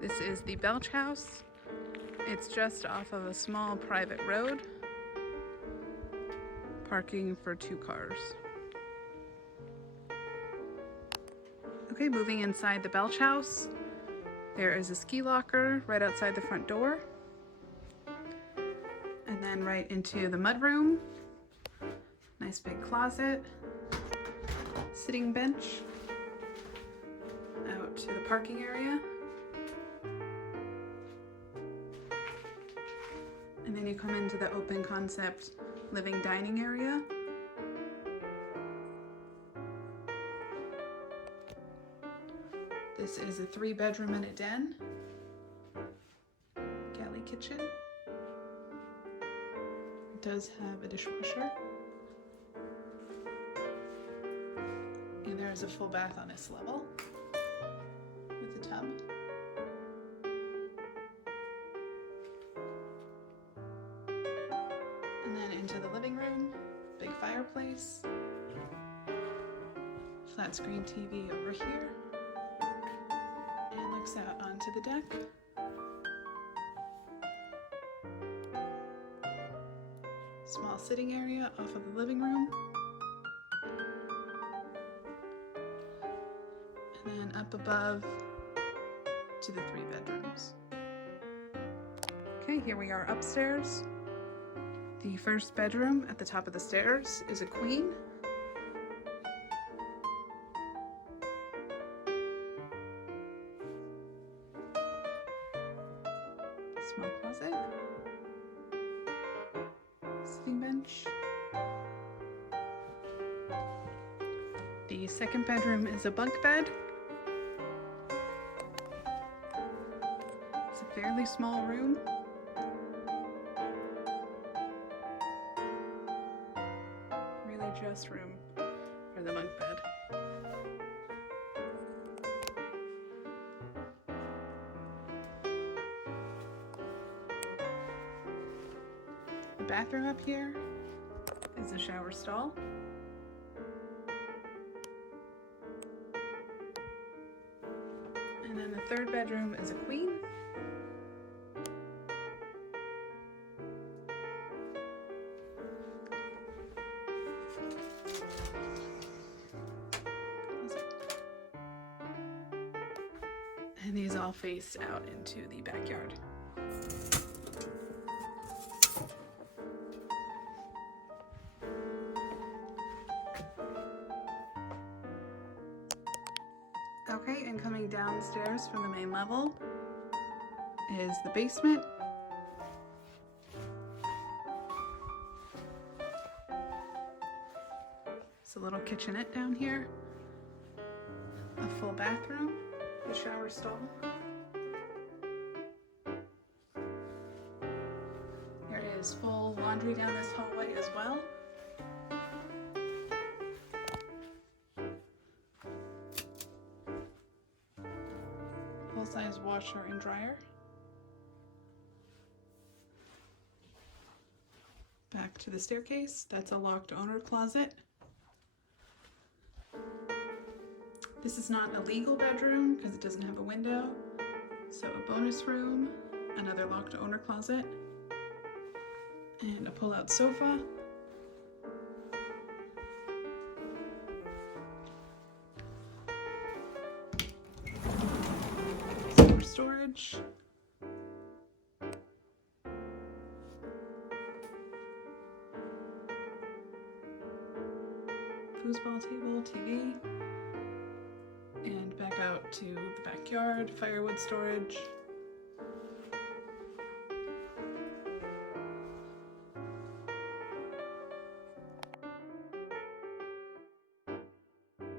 This is the Belch House. It's just off of a small private road. Parking for 2 cars. Okay, moving inside the Belch House. There is a ski locker right outside the front door. And then right into the mudroom. Nice big closet. Sitting bench. Out to the parking area. And then you come into the open concept living dining area. This is a 3-bedroom and a den. Galley kitchen. It does have a dishwasher. And there is a full bath on this level with a tub. And then into the living room, big fireplace, flat screen TV over here, and looks out onto the deck. Small sitting area off of the living room. And then up above to the 3 bedrooms. Okay, here we are upstairs. The first bedroom at the top of the stairs is a queen. Small closet. Sitting bench. The second bedroom is a bunk bed. It's a fairly small room. Really just room for the bunk bed. The bathroom up here is a shower stall. And then the third bedroom is a queen. And these all face out into the backyard. Okay, and coming downstairs from the main level is the basement. It's a little kitchenette down here. A full bathroom, a shower stall. There is full laundry down this hallway as well. Full-size washer and dryer. Back to the staircase. That's a locked owner closet. This is not a legal bedroom because it doesn't have a window. So a bonus room, another locked owner closet, and a pull-out sofa. More storage. Foosball table, TV. And back out to the backyard, firewood storage.